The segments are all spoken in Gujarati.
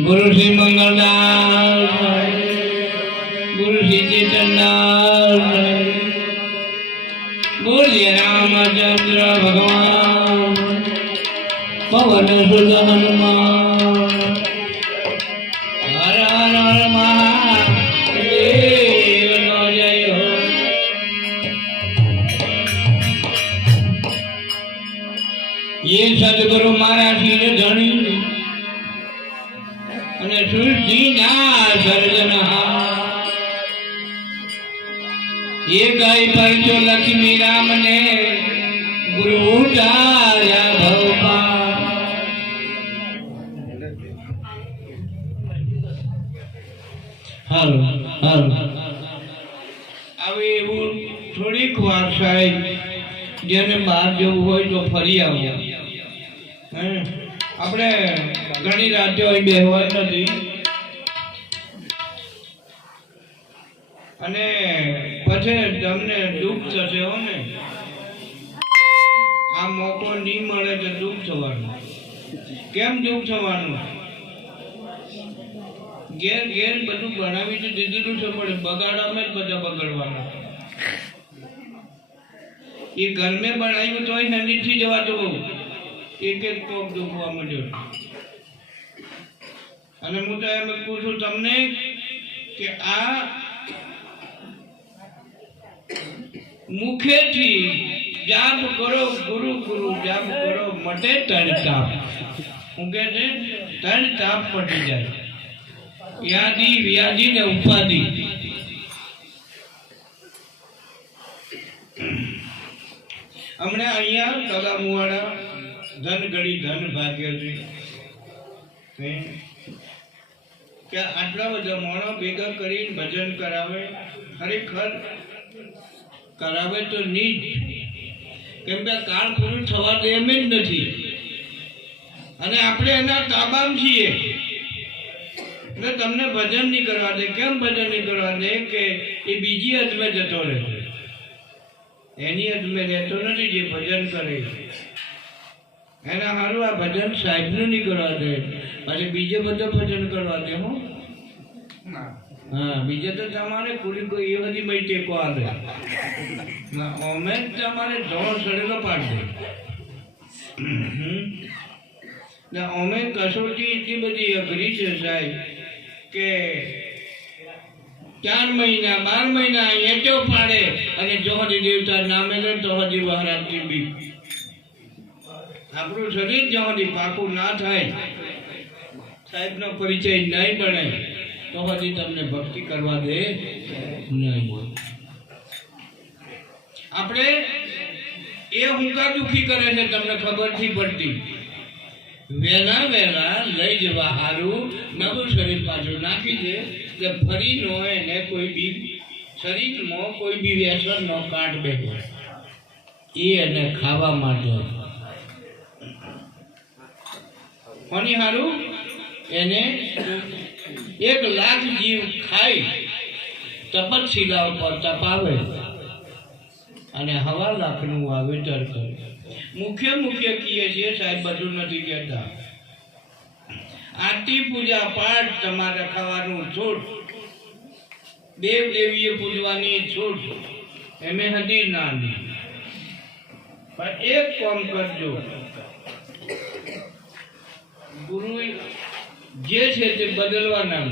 गुरु श्री मंगलदास, गुरु श्री चेतनदास, बोलिए रामचंद्र भगवान, पवन सुत हनुमान, हर हर हर महादेव नो जय हो। ये सदगुरु मारा शील धनी અને સૃષ્ટિના સર્જનહાર, એ ગાય પરચો લક્ષ્મી રામને ગુરુ ઉતાર્યા ભવપાર। હાલો હાલો હવે એવું થોડીક વાર સાહેબ જેને બહાર જવું હોય તો ફરી આવ્યા। આપણે ઘણી રાતે હોય બેહવા નથી અને પછી તમને દુઃખ થશે હો ને, આ મોકો નહીં મળે તો દુઃખ થવાનું। કેમ દુઃખ થવાનું? ઘેર ઘેર બધું બનાવી તો દીધેલું છે પણ બગાડવામાં જ બધા બગડવાના। એ ઘર મેં બનાવ્યું તો નજીકથી જવા દો, એક એક કોક દુખવા માંડ્યો। અને હું તો એમ પૂછું તમને કે આ મુખેથી જાપ કરો ગુરુ ગુરુ જાપ કરો મટે તન તાપ। હું કે છે તન તાપ પટી જાય, યાદી વ્યાધિ ને ઉપાધિ। હમણાં અહીંયા તલામુવાડા ધન ગળી ધન ભાગ્ય છે કે આટલા બધા માણસ ભેગા કરીને ભજન કરાવે, ખરેખર કરાવે તો નહીં જ, કેમ કે કાળ પૂરું થવા દે એમ જ નથી અને આપણે એના તાબામ છીએ એટલે તમને ભજન નહીં કરવા દે। કેમ ભજન નહીં કરવા દે કે એ બીજી અદમે જતો રહે, એની અદમે રહેતો નથી જે ભજન કરે એના સારું આ ભજન સાહેબનું નહીં કરવા દે અને બીજે બધા ભજન કરવા દે। હો હા, બીજે તો તમારે પૂરી કોઈ એ બધી મય ટેકો આવે, અમે તમારે ધોળો સડેલો પાડી દે। અમે કસોટી એટલી બધી અઘરી છે સાહેબ કે 4 મહિના 12 મહિના એંટો પાડે અને જોહદી દેવતા નામે લે તો હજી મહારાજની બી આપણું શરીર જ્યાં પાકું ના થાય, સાહેબનો પરિચય નહીં બને તો હજી તમને ભક્તિ કરવા દે નહીં। આપણે એ હુંકા દુખી કરે છે તમને ખબર નથી પડતી, વહેલા વહેલા લઈ જવા સારું નવું શરીર પાછું નાખી દે એટલે ફરી નો એને કોઈ બી શરીરમાં કોઈ બી વ્યસન નો કાટ બેઠો એ એને ખાવા માટે કોની હારું એને 1 લાખ જીવ ખાઈ તપસ્યા ઉપર તપાવે અને 1.5 લાખનું વાવેતર કરે। મુખ્ય મુખ્ય કીએ છીએ સાહેબ, બધું નથી કહેતા। આરતી પૂજા પાઠ તમારે ખાવાનું છૂટ, દેવ દેવીએ પૂજવાની છૂટ, એમે હતી નાની પણ એક કામ કરજો, ગુરુ જે છે તે બદલવાના,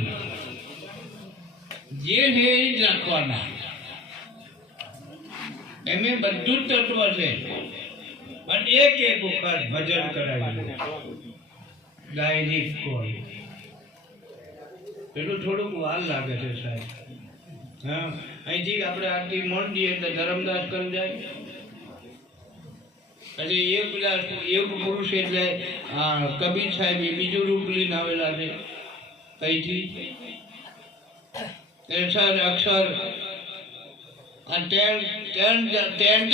જે છે એ જ રાખવાના, એમે બધું તત્વ છે પણ એક એક વખત ભજન કરાવી ડાયરેક્ટ કોલ એટલું થોડુંક વાર લાગે છે સાહેબ। હા, અહીંથી આપણે આરતી મન દઈએ એટલે ધરમદાસ કરી જાય, પછી એક પેલા એક પુરુષ એટલે કબીર સાહેબ એ બીજું રૂપ લઈને આવેલા છે કઈથી અક્ષર અક્ષર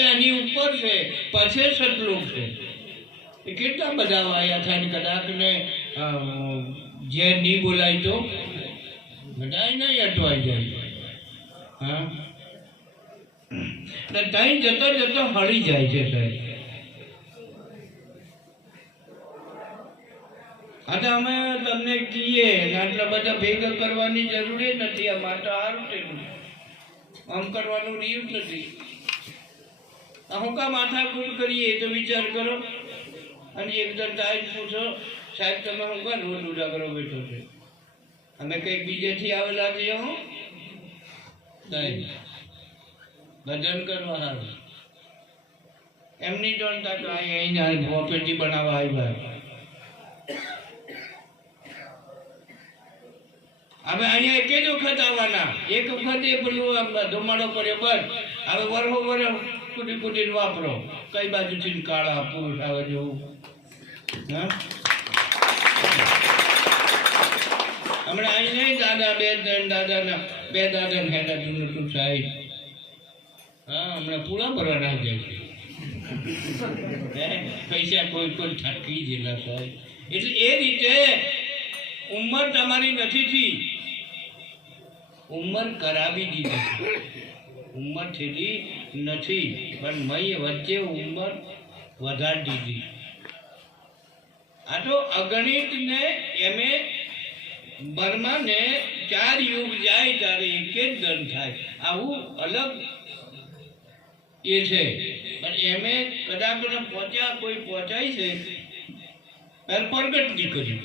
એની ઉપર છે, પછી સતલોક છે એ કેટલા બધા વાયા થાય ને કદાચ ને જે નહીં બોલાય તો બધા નહીં અટવાઈ જાય. હા, ત્યાં જતો જતો હળી જાય છે સાહેબ. આ અમે તમને કહીએ આટલા બધા ભેગા કરવાની જરૂર નથી. આ માટે સારું છે, આમ કરવાનું રહ્યું જ નથી. હું કા માથાકૂટ કરીએ તો વિચાર કરો. અને એકદમ ટાઈટ પૂછો, સાહેબ તમે હું કા રોજ ઉજાગરો બેઠો છે? અમે કંઈક બીજેથી આવેલા છીએ. હું ભજન કરવા સારું એમની જોનતા તો અહીં પ્રોપર્ટી બનાવવા આવ્યા. હવે અહીંયા એક જ વખત આવવાના. એક વખત એ પેલું ધુમાડો પડે બસ. હવે વરહો વરહ કુટી કુટીને વાપરો. કઈ બાજુથી કાળા પુરુષ આવે જેવું. હા, હમણાં અહીં નહીં દાદા બે દાદા હેડા તું સાહેબ. હા, હમણાં પૂરા ભરવાના જાય છે. પૈસા કોઈ કોઈ ઠાકી જેલા સાહેબ. એટલે એ રીતે ઉંમર તમારી નથી થઈ, ઉંમર કરાવી દીધી. ઉંમર થયેલી નથી પણ મય વચ્ચે ઉંમર વધારી દીધી. આ તો અગણિત ને એમે બર્મા ને 4 યુગ જાય ત્યારે એક જ દંડ થાય. આવું અલગ એ છે. પણ એમે કદાચ પહોંચ્યા કોઈ પહોંચાય છે પ્રગટ નહીં કર્યું.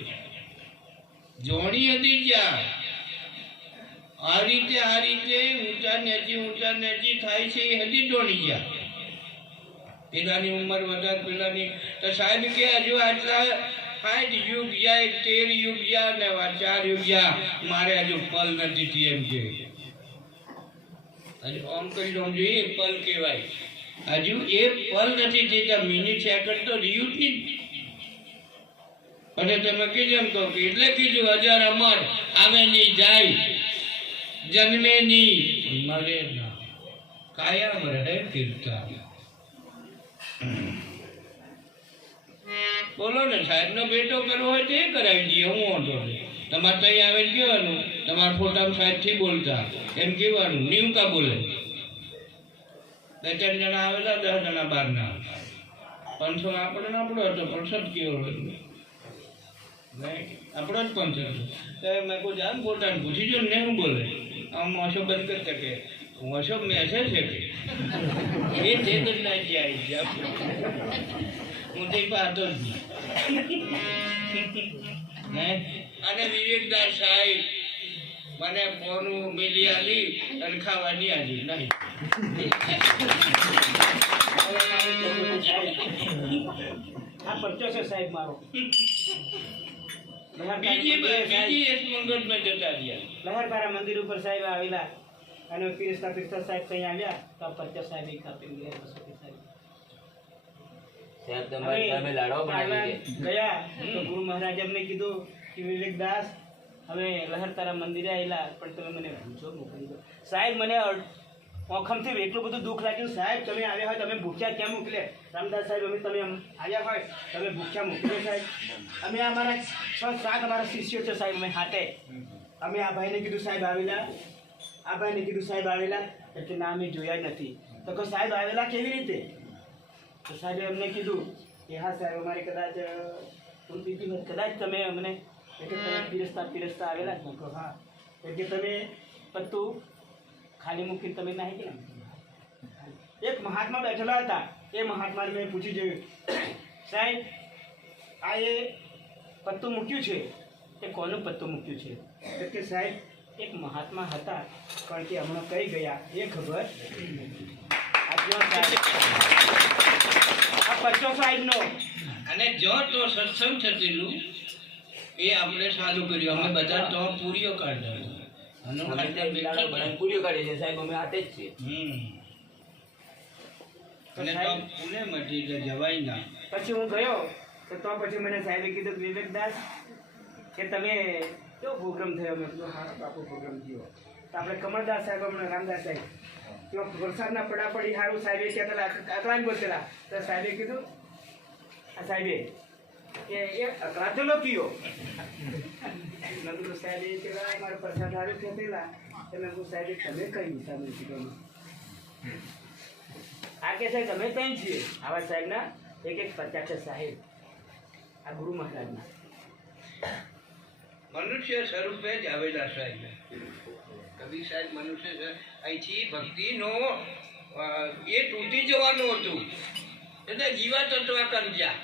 જોણી હતી જ્યાં આ રીતે ઊંચા નેચી થાય છે એ હજી જોણી ગયા. પેલાની ઉંમર વધારે પેલાની તો સાહેબ કે હજુ આટલા 60 યુગ જાય 13 યુગ ગયા ને 4 યુગ ગયા, મારે હજુ પલ નથી થઈ એમ કે. હજુ આમ કરી સમજો એ પલ કહેવાય. હજુ એ પલ નથી થતા. મિનિટ સેકન્ડ તો રહ્યું જ નહીં. અને તમે કીધું એમ કહો કે એટલે કીધું 1000 અમર આવે નહીં જાય, જન્મે નહીં મળે ના, કાયમ રહે કીર્તા. બોલો ને સાહેબ નો બેટો કરવો હોય તો એ કરાવી દઈએ. હું વાંધો નહીં. તમારે ત્યાં આવીને કહેવાનું તમારા ફોટામાં સાહેબ થી બોલતા એમ કહેવાનું. નીવકા બોલે. 2-4 જણા આવેલા, 10 જણા બહારના. 500 આપણો હતો. 500 કેવો આપણો જ 500. મેં કોઈ જાણ પોતાને પૂછી જો ને હું બોલે આમ ઓછો બંધ કરી શકે. ઓછો મેસેજ છે કે એ છે તો ના જાય હું તે પાતો જ નહીં. અને વિવેકદાસ સાહેબ મને ફોનું મેલી આલી અને ખાવાની આલી નહીં. આ પરચો છે સાહેબ મારો. બીજી એક મંગળમાં જતા રહ્યા. લહેરપારા મંદિર ઉપર સાહેબ આવેલા અને પીરસતા સાહેબ કઈ આવ્યા તો પરચો સાહેબ એક આપી ગયા. ગયા તો ગુરુ મહારાજ એમને કીધું કે વિવેકદાસ હવે લહેરતારા મંદિરે આવેલા પણ તમે મને પૂછો મોકલી દો. સાહેબ મને ઓખમથી એટલું બધું દુઃખ લાગ્યું. સાહેબ તમે આવ્યા હોય તમે ભૂખ્યા ક્યાં મોકલે? રામદાસ સાહેબ અમે તમે આવ્યા હોય તમે ભૂખ્યા મોકલે સાહેબ? અમે અમારા 6-7 અમારા શિષ્યો છે સાહેબ. અમે હાથે અમે આ ભાઈને કીધું સાહેબ આવેલા, આ ભાઈને કીધું સાહેબ આવેલા એટલે ના અમે જોયા નથી. તો કહો સાહેબ આવેલા કેવી રીતે? તો સાહેબે અમને કીધું કે હા સાહેબ અમારે કદાચ બીજી વખત કદાચ તમે અમને પીરસતા આવેલા જ. કહો હા એટલે તમે પત્તું ખાલી મૂકીને તમે નાહી ગયા. એક મહાત્મા બેઠેલા હતા. એ મહાત્માને મેં પૂછી જોયું સાહેબ આ એ પત્તું મૂક્યું છે એ કોનું પત્તું મૂક્યું છે? એટલે સાહેબ એક મહાત્મા હતા પણ કે હમણાં કઈ ગયા એ ખબર આ પત્તો સાહેબનો. અને જો તો સત્સંગ થતેલું એ આપણે ચાલુ કર્યું. અમે બધા તો પૂરીઓ કાઢતા પૂરીઓ કાઢી છે સાહેબ. અમે હાથે જ છીએ. જવાય ના. પછી હું ગયો તો પછી મને સાહેબે કીધું વિવેકદાસ કે તમે કેવો પ્રોગ્રામ થયો? મેં કીધું હા બાપુ પ્રોગ્રામ થયો. તો આપણે કમળદાસ સાહેબ હમણાં રામદાસ સાહેબ તો વરસાદના પડાપડી સારું સાહેબે કહેતા આટલા જ બોલતેલા. તો સાહેબે કીધું આ સાહેબે એ અકળાતો કયો મેં કીધું સાહેબ એ પેલા મારા પ્રસાદ હારે ખેતેલા એટલે મેં કીધું સાહેબ તમે કઈ હિસાબ નથી કીધું આ કે સાહેબ તમે ત્યાં છીએ આવા સાહેબના એક પ્રત્યક્ષ સાહેબ આ ગુરુ મહારાજના મનુષ્ય સ્વરૂપે જ આવેલા સાહેબ કવિ સાહેબ મનુષ્ય અહીંથી ભક્તિનો એ તૂટી જવાનું હતું એટલે જીવાતત્વ કરજા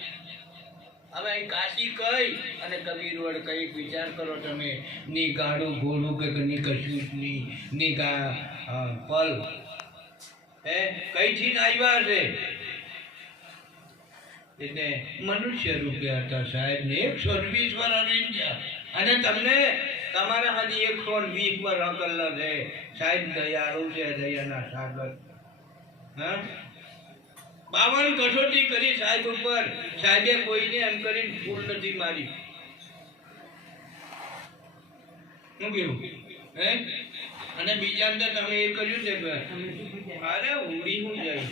હવે અહીં કાશી કઈ અને કવિ રોડ કઈક વિચાર કરો તમે ની ગાડું ઘોડું કે ની કશું ની પલ હે કઈથી આવ્યા છે એટલે મનુષ્ય રૂપે હતા સાહેબ ને 120 વાર અરિંજા અને તમને તમારા હજી 120 વાર અકલ છે સાહેબ દયાળુ છે દયાના સાગર હા 52 કસોટી કરી સાહેબ ઉપર સાહેબે કોઈને એમ કરીને ફૂલ નથી મારી શું કેવું હે અને બીજા અંદર તમે એ કર્યું છે કે અરે ઉડી હું જાય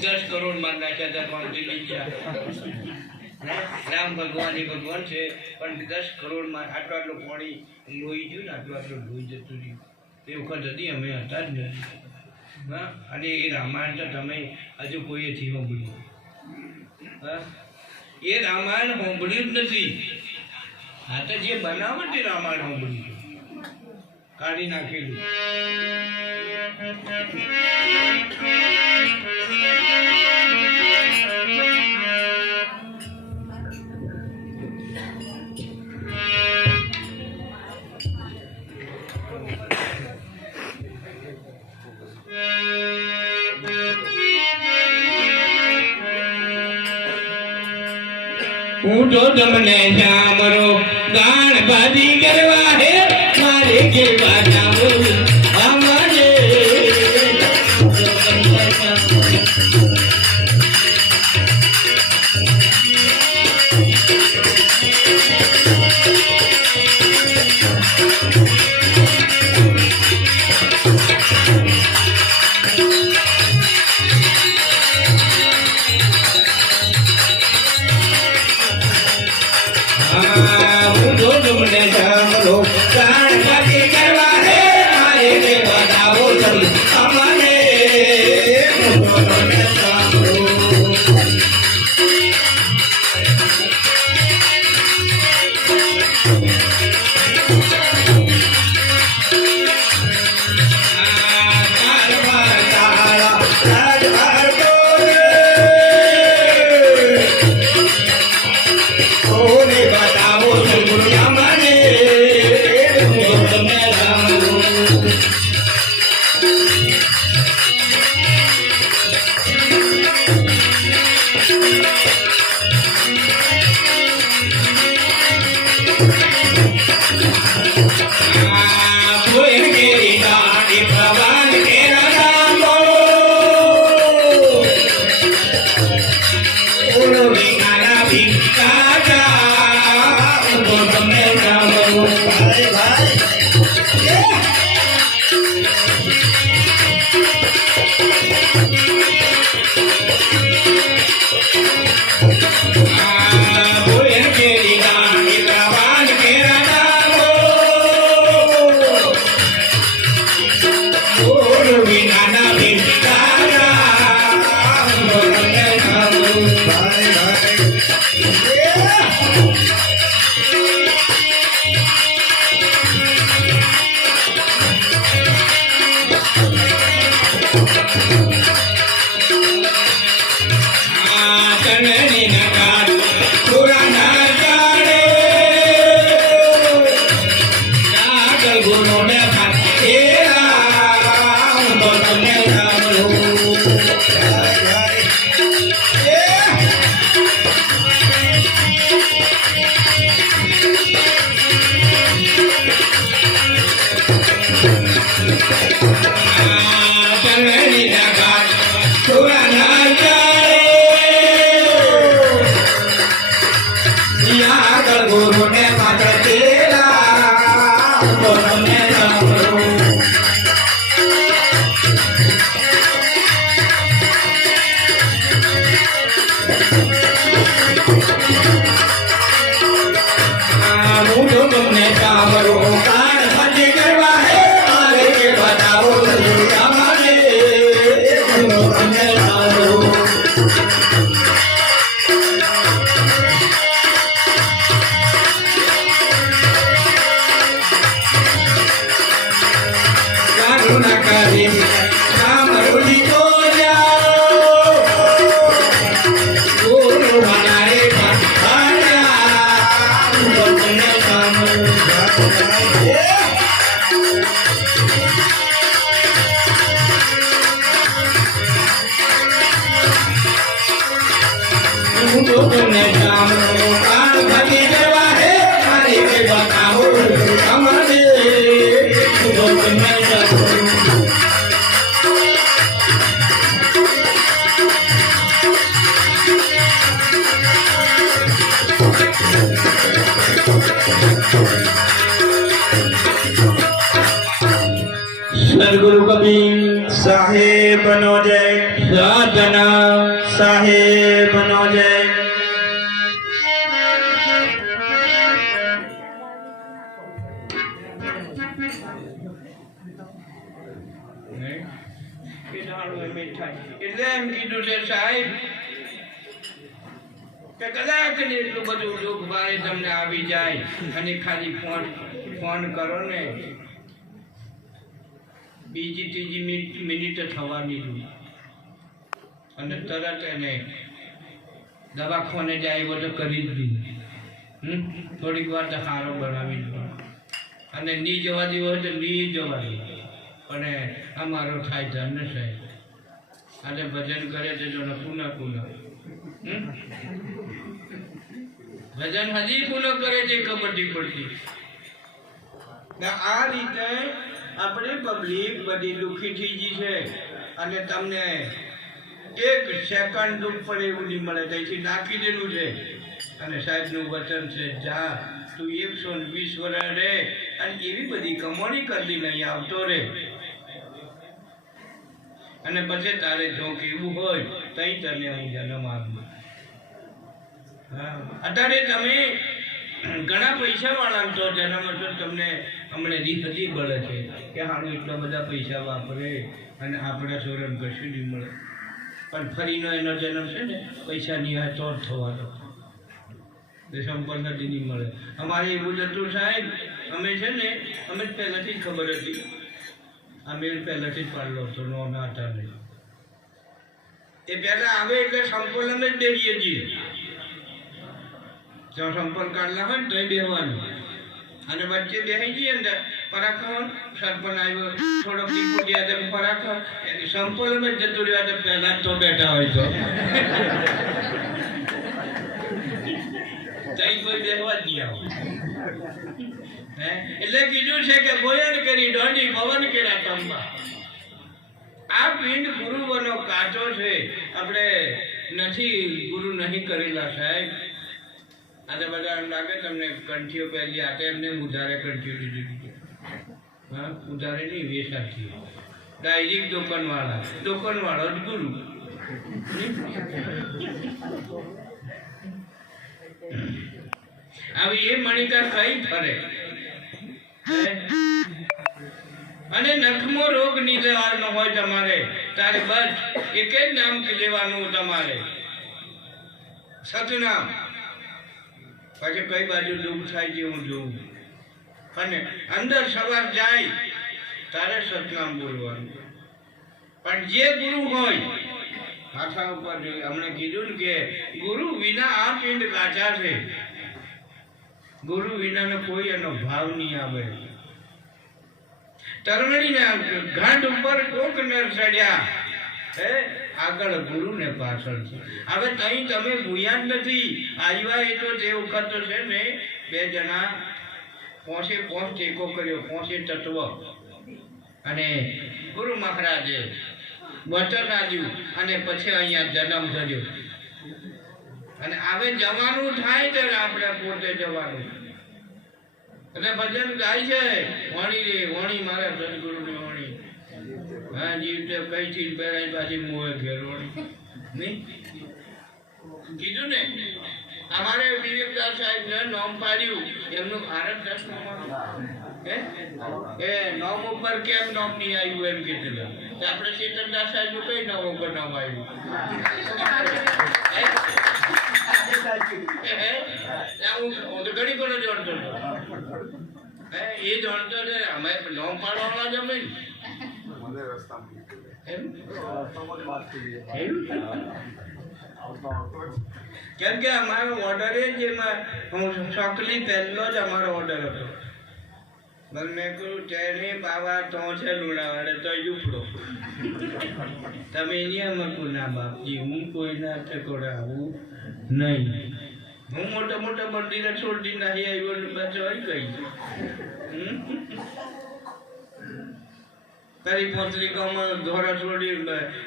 10 કરોડ માં નાખ્યા હતા કોણથી લીધા રામ ભગવાન એ ભગવાન છે પણ 10 કરોડ માં આટલું પાણી લોહી ગયું ને આટલું લોહી જતું રહ્યું એ વખત હતી અમે હતા જ નથી હા અને એ રામાયણ તો તમે હજુ કોઈથી સાંભળ્યું હા એ રામાયણ સાંભળ્યું જ નથી આ તો જે બનાવટી રામાયણ સાંભળ્યું છે કાઢી નાખેલું ઉઠો તમને શામરો ગાણ બાજી કરવા હે મારે કેવા જાવું અમારે લોકોને જાણો આ ભરી દેવા હે મારી કે બતાવો અમારે લોકોને જાણો સદગુરુ કબીર સાહેબ નો જય, સાધના સાહેબ નો જય. એટલે એમ કીધું છે સાહેબ કે કદાચ ને એટલું બધું દુઃખ મારે તમને આવી જાય અને ખાલી ફોન કરો ને બીજી ત્રીજી મિનિટ થવાની જ અને તરત એને દવાખાને જાય એવો તો કરી જ નહીં. થોડીક વાર તો સારો બનાવી દો અને ની જવા દેવો હોય તો ની જવા દે પણ અમારો થાય ધન સાહેબ અને ભજન કરે છે જો પુનઃ ભજન હજી પુનઃ કરે છે કબડ્ડી પડતી. આ રીતે આપણી પબ્લિક બધી દુઃખી થઈ ગઈ છે અને તમને એક સેકન્ડ દુઃખ પડે એવું નહીં મળે ત્યાંથી નાખી દેલું છે. અને સાહેબનું વચન છે જા તું 120 વર્ષ રહે અને એવી બધી કમાણી કરલી નહીં આવતો રે અને પછી તારે જો કેવું હોય તઈ તને હું જન્મ આપું. અત્યારે તમે ઘણા પૈસા વાળા તો જન્મ હતો તમને હમણાં હજી બળે છે કે હારું એટલા બધા પૈસા વાપરે અને આપણા સોરન કશું નહીં મળે પણ ફરીનો એનો જન્મ છે ને પૈસાની આ ચોર થવાનો સંપન્ન નહીં મળે. અમારે એવું જ હતું સાહેબ અમે છે ને અમે જ પહેલાંથી જ ખબર હતી અમે પહેલાંથી જ પાડલો હતો નોના હતા નહીં એ પહેલાં આવે એટલે સંપન્ન જ બેસીએ છીએ જો સંપન્ન કાઢલા હોય ને તો બેસવાનું અને વચ્ચે બેસી જઈએ ને પરાખ સરપંચ આવ્યો થોડોક દીપો ગયા તો પરાખ સંપન્ન જ જતું રહ્યા તો પહેલા તો બેઠા હોય તો તઈ કોઈ બેસવા જ નહીં આવો. એટલે કીધું છે કે બોયન કરી દોડી પવન કેરા તંબા. આ પિંડ ગુરુઓનો કાચો છે આપણે નથી ગુરુ નહીં કરેલા સાહેબ. આજે બધા લાગે તમને કંઠીઓ પહેલી આતે એમને ઉધારે કંઠીઓ લીધી. હા ઉધારે નહીં વેસાથી ડાયરેક્ટ દુકાનવાળો જ ગુરુ. આવી એ મણિકા કઈ ફરે અને નખમો રોગ નિવારનો હોય તમારે તારે બસ એક જ નામ લેવાનું તમારે સતનામ. પછી કઈ બાજુ દુઃખ થાય છે હું જોઉં અને અંદર સવાર જાય તારે સતનામ બોલવાનું. પણ જે ગુરુ હોય માથા ઉપર જોયું હમણે કીધું ને કે ગુરુ વિના આ પિંડ કાચા છે. ગુરુ વિનાનો કોઈ એનો ભાવ નહીં આવે. તરવડીના ઘાટ ઉપર કોક નર ચડ્યા આગળ ગુરુ ને પાછળ છે. હવે તઈ તમે ભૂયા જ નથી આવ્યા એ તો જે વખત છે ને બે જણા પોસે ટેકો કર્યો પોસે તત્વ અને ગુરુ મહારાજે વચન આપ્યું અને પછી અહીંયા જન્મ થયો અને હવે જવાનું થાય તો આપણે પોતે જવાનું. એટલે ભજન ગાય છે વણી રે વણી મારા સદગુરુ ની વણી. હા જીવતે કઈ ચીજ પહેરાય પાછી મોએ ઘેર વણી નહીં કીધું ને. અમારે વિવેકદાસ સાહેબ ને નામ પાડ્યું એમનું ભારત દાસ એ નામ ઉપર કેમ નામ નહીં આવ્યું એમ કીધેલું. આપણે ચેતનદાસ સાહેબ નું કઈ નામ ઉપર નામ આવ્યું હું તો ઘણી કોને જાણતો હતો એ જાણતો છે અમે નામ પાડવાના જમે કેમ કે અમારો ઓર્ડર જેમાં હું ચોકલી પહેલો જ અમારો ઓર્ડર હતો. બસ મેં કહ્યું ચેની બાબા તો છે લુણાવાડે તો જુફડો તમે એની અમે કોઈ ના બાપજી હું કોઈ ના ટકોડા આવું નહીં. હું મોટા મોટા મંદિરે છોડી નાહી આવ્યો ને પાછો આવી ગઈ. તારી પત્રિકામાં ધોરા છોડી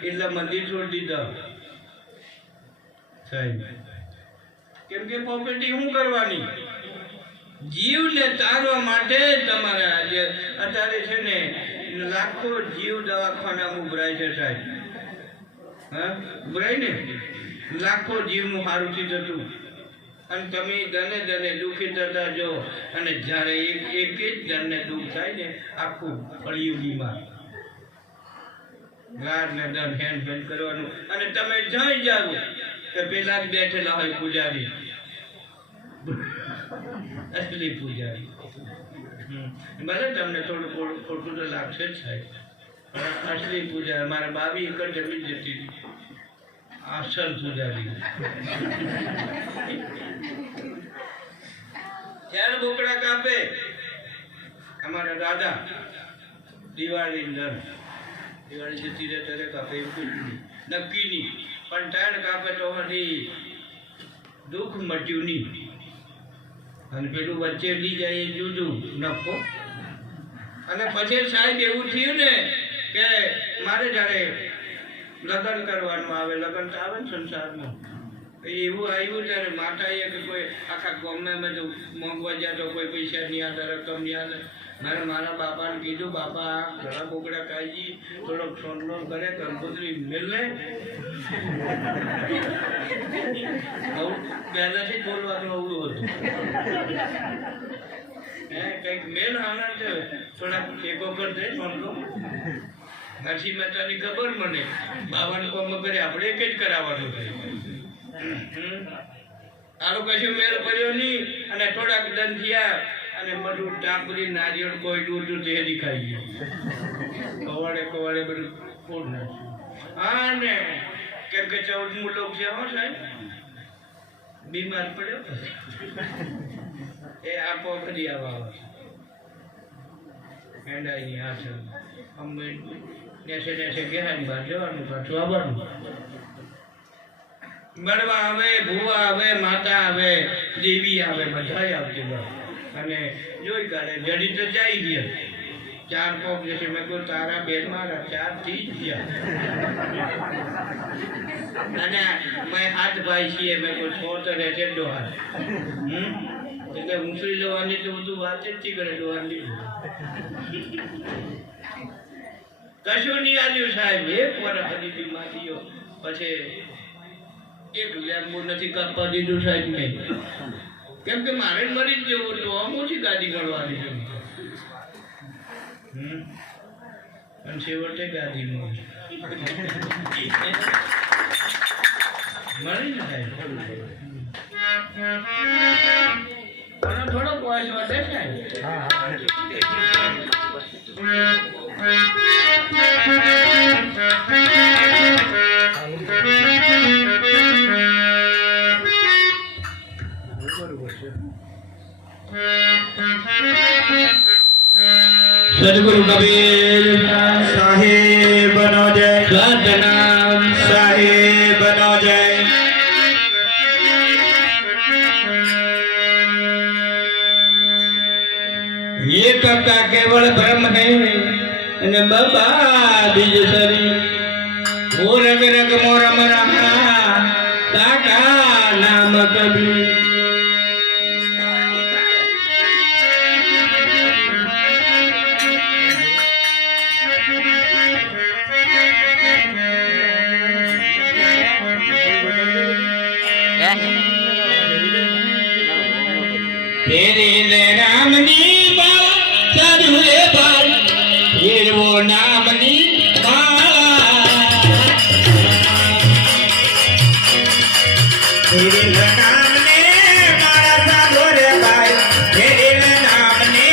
એટલા મંદિર છોડી દીધા સાહેબ. કેમ કે પ્રોપર્ટી શું કરવાની? જીવને તારવા માટે તમારે આજે અત્યારે છે ને લાખો જીવ દવાખાના ઉભરાય છે સાહેબ. હા ઉભરાય ને લાખો જીવનું સારું થી થતું અને તમે દને દને દુઃખી થતા જો અને જ્યારે એક જ જણને દુઃખ થાય ને આખું ફળિયુગીમાં ગાર ને દન હેન્ડ હેન્ડ કરવાનું અને તમે જઈ જાવ કે પેલા જ બેઠેલા હોય પૂજારી, અસલી પૂજારી. ભલે તમને થોડું ખોટું તો લાગશે જ સાહેબ, પણ અસલી પૂજા મારા બાવી એક જ જમી જતી હતી. અસલ પૂજારી ત્યારે બોકડા કાપે અમારા દાદા. દિવાળી જતી રહે ત્યારે કાપે એવું નક્કી નહીં, પણ ત્રણ કાપે તો હજી દુઃખ મટ્યું નહીં. અને પેલું વચ્ચે લી જાય એ જુદું નફો. અને પછી સાહેબ એવું થયું ને કે મારે જ્યારે લગ્ન કરવાનું આવે, લગ્ન તો આવે ને સંસારમાં, એવું આવ્યું ત્યારે માતાએ કે કોઈ આખા ગામમાં તો મોંઘવા ગયા તો કોઈ પૈસા નહીં આવે, રકમ નહીં આવે. મારા બાપાને કીધું, બાપા ઘણા બોકડા કાઢી થોડોક સોનલો કરે કંકોત્રી મેળવે. પહેલાથી બોલવાનું અવળું હતું. કંઈક મેલ આના છે થોડાક ટેકો કરશે સોનલો. નરસિંહ મહેતાની ખબર મને 52 કોમ કરે આપણે એક જ કરાવવાનું છે. આનો કશું મેળ પડ્યો નહીં અને થોડાક દન થયા અને બધું ટાંકરી નારિયેળ કોઈ દૂધ તે દેખાઈ ગયું. કવાડે બધું ફોડ નાખ્યું. હા ને કેમ કે 14મું લોક છે હો સાહેબ, બીમાર પડ્યો એ આ પોખરી આવા હેંડાઈની હાથ અમે નેસે ગયા ને બહાર જવાનું પાછું આવવાનું. બળવા આવે, ભૂવા આવે, માતા આવે, દેવી આવે, બધા આવતી બસ. અને જોઈ કાઢે જડી તો જાય ગયા 4 પોક જશે. મેં કહ્યું તારા બેન મારા 4 થી જ ગયા. અને મેં 7 ભાઈ છીએ. મેં કહ્યું 6 તો રહેશે ડોહાર. એટલે ઊંચી જવાની તો બધું વાત જ કરે ડોહારની. કશું નહીં આવ્યું સાહેબ. 1 વર્ષ હજી માટીઓ પછી એક લેમ્બુ નથી કાપવા દીધું સાહેબ નહીં. કેમ કે મારે મરી જ જવું તો આમ ઓછી ગાદી ગણવાની છે. અને છેવટે ગાદી મળી ને સાહેબ. થોડોક વોઇસ વધે સાહેબ. સદગુરુ કબીર સાહેબ નો જય, સતનામ સાહેબ નો જય. ये कक्का केवल ब्रह्म है न बाबा बीज सरी. वो रग रग मोरम रहा ताका नाम कभी. तेरे ले रामनी बाला साधु ले बाल ये वो नामनी बाला. तेरे ले नामने बाला साधु ले बाल तेरे ले नामने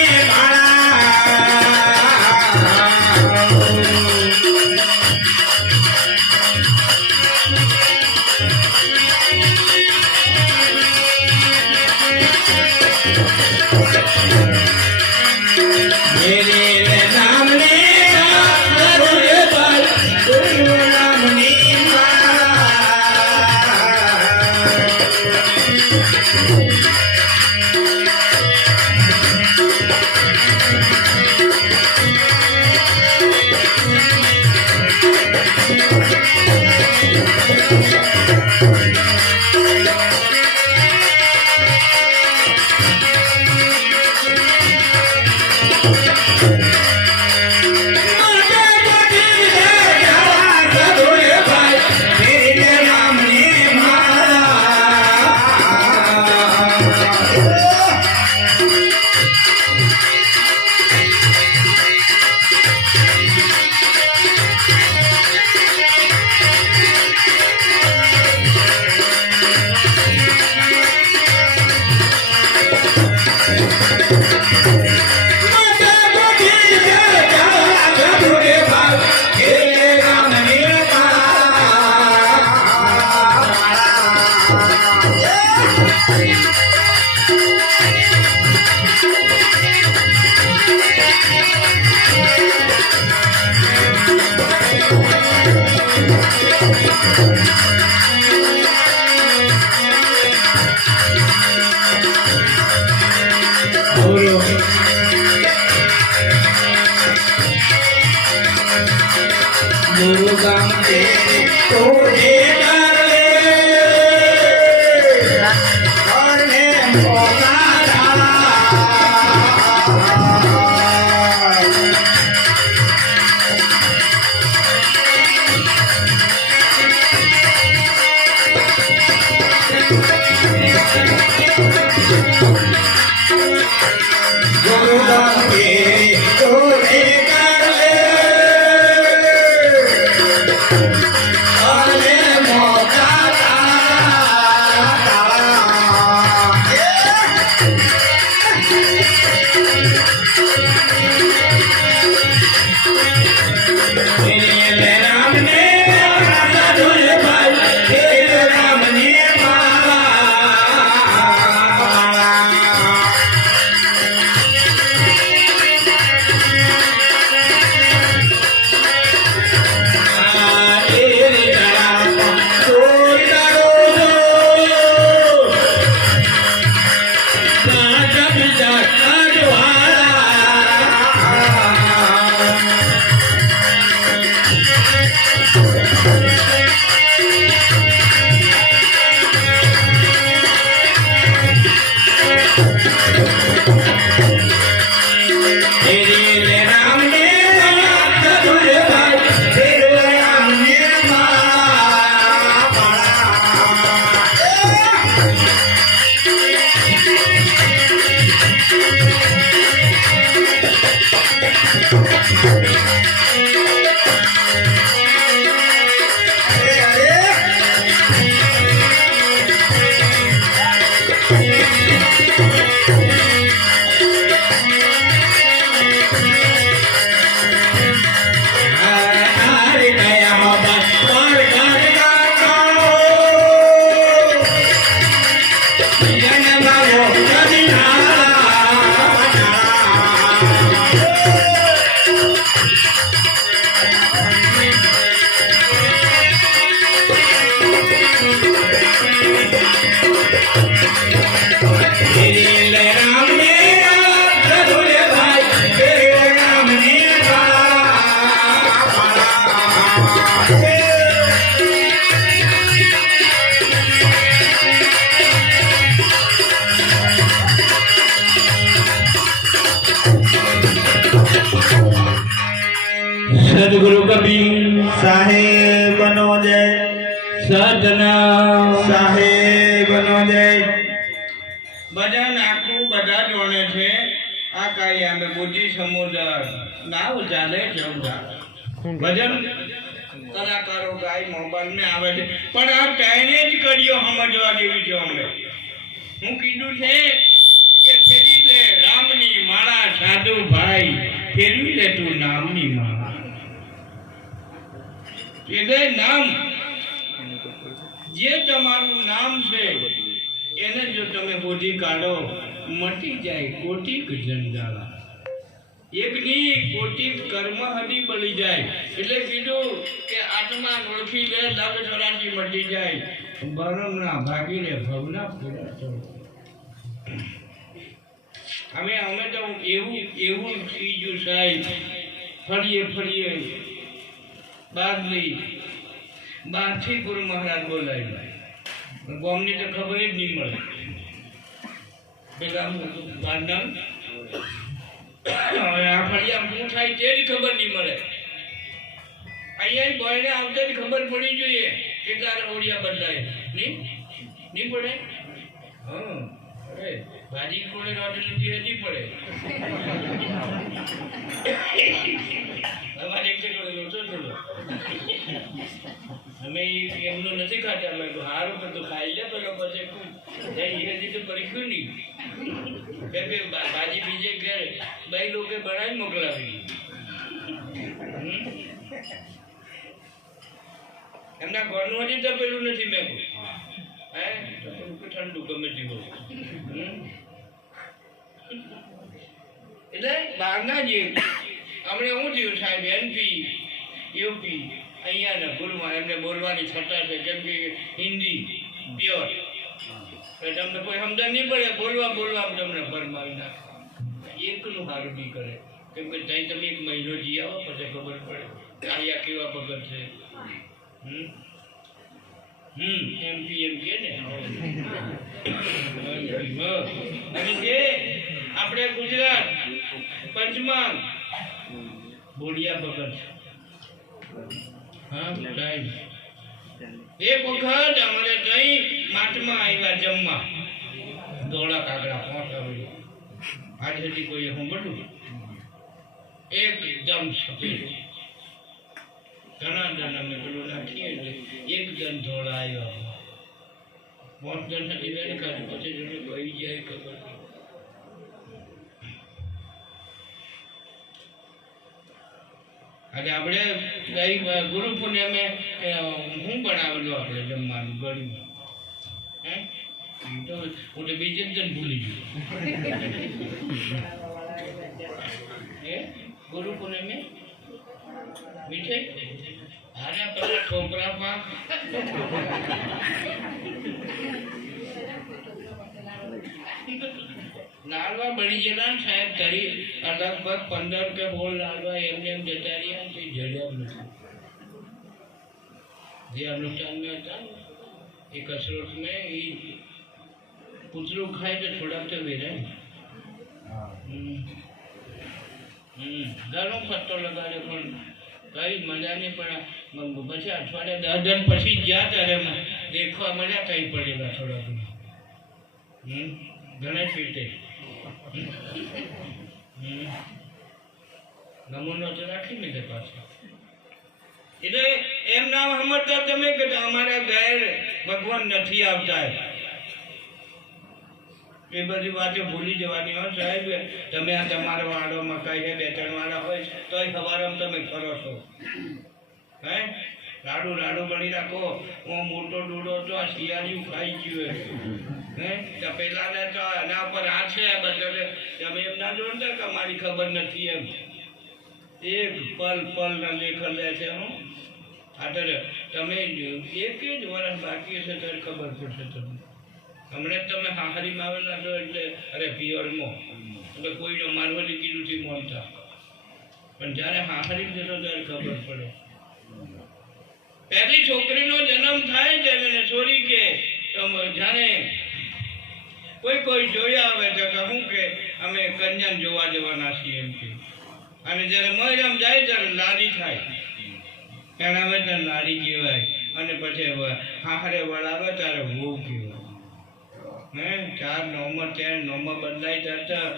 સદગુરુ કબીર સાહેબનો જય, સદના સાહેબનો જય. બધા નાખું બધા જોણે છે આ કાઈ અમે બુદ્ધિ સમુદ્ર નાવ ચાલે જમતા ભજન કલાકારો ગાય મોબાઈલ ને આવે છે પણ આ ટાઈને જ કર્યો સમજવા જેવી છે અમે હું કીધું છે કે ફેરી લે રામની માળા સાધુ ભાઈ ફેરવી લે તું નામની માળા એ નામ જે તમારું નામ છે એને જો તમે બોધી કાઢો મટી જાય કોટી જંજાળા એકની કોટી કર્મ હદી બળી જાય એટલે કીધું કે આત્મા ઓળખી લે લગ ચોરાથી મટી જાય બરમના ભાગીને ભવના પૂરા થવું અમે તો એવું કીધું સાહેબ ફરીએ બહારથી ગુરુ મહારાજ બોલાય ગામની તો ખબર જ નહીં મળે પેલા ગાંડા આ ફળિયા શું થાય તે જ ખબર નહીં મળે અહીંયા બોયને આવતા જ ખબર પડી જોઈએ કેટલા ઓડિયા બદલાય નહીં પડે હા અરે ભાજી કોણે રોટી નથી હજી પડે અમારે એક જગ્યાએ લોચો થોડો અમે એમનું નથી ખાતા મેં સારું તો ખાઈ લે પેલો પછી હજી તો પરીખ્યું નહીં કે ભાજી બીજે ઘરે બે લોકો બનાવી મોકલાવી એમના ઘરનું હજી તો પેલું નથી મેં હે તો ઠંડુ ગમે તેવું એટલે બહારના જે હમણાં હું થયું સાહેબ એમપી યુપી અહીંયાના ગુરુમાં એમને બોલવાની છટા છે કેમ કે હિન્દી પ્યોર તમને કોઈ સમજણ નહીં પડે બોલવા તમને ફરમાવી નાખે એકનું સારું નહીં કરે કેમ કે ત્યાં તમે એક મહિનો જી આવો પછી ખબર પડે અહીંયા કેવા ભગત છે એમપી એમ કે ને અને જે આપણે ગુજરાત પંચમહાલ બોડિયા ભગત હા સાહેબ એક વખત અમારે ત્યાં માટમાં આવ્યા જમવા ધોળા કાગડા પહોંચાવી આજ સુધી કોઈ સાંભળ્યું એકદમ સફેદ ઘણા જણ અમે પેલું નાખીએ એટલે એકદમ ધોળા આવ્યા 5 જણ નથી બેન ખાધું પછી જોડે ભાઈ જાય ખબર આજે આપણે ગઈ ગુરુ પૂર્ણિમે હું બનાવેલું આપણે જમવાનું ગળ્યું હે તો હું તો બીજે જ ભૂલી ગયો હે ગુરુ પૂર્ણિમે મીઠાઈ અરે પેલા ઠોકરા પાક લાડવા બની ગયેલા ને સાહેબ કરી લગભગ 15 કે 16 લાડવા એમને એમ જતા રહ્યા તે જડ્યા નથી જે અનુષ્ઠાન में હતા એ कसरत में એ पुतलू खाए तो थोड़ा तो वेरे ઘણો પત્તો લગાડ્યો પણ કઈ મજા નહીં પણ પછી અઠવાડિયા 10 દિન પછી ગયા ત્યારે દેખવા મજા કઈ પડેલા થોડા ઘણા પીટે નમૂનો તો રાખી લીધે પાછો એટલે એમ નામ સમજતા તમે કે અમારા ઘેર ભગવાન નથી આવતા એ બધી વાતો ભૂલી જવાની હોય સાહેબ તમે આ તમારો વાડો મકાઈ છે 2-3 વાડા હોય તોય સવારમાં તમે કરો છો હે લાડુ બની રાખો હું મોટો ડૂડો તો આ શિયાળિયું ખાઈ ગયું હે તપેલા ને તો એના પર આ છે બદલે તમે એમ ના જોડતા કે મારી ખબર નથી એમ એક પલ ના લેખ લે છે હું આ તો તમે એક જ વર્ષ બાકી હશે ત્યારે ખબર પડશે તમને હમણાં તમે હાહરીમાં આવેલા છો એટલે અરે પિયરમાં એટલે કોઈનો મારવાની કીધુંથી મોનતા પણ જ્યારે હાહરી જતો ત્યારે ખબર પડે પહેલી છોકરીનો જન્મ થાય છે અને છોરી કે જાણે કોઈ જોયા આવે તો કહું કે અમે કન્યાને જોવા જવાના છીએ એમ કે અને જ્યારે મરમ જાય ત્યારે લાડી થાય ત્યારે આવે ત્યારે લાડી કહેવાય અને પછી હાહરે વળાવે ત્યારે વહુ કહેવાય હે 4 નોમાં 13 નોમાં બદલાય જતા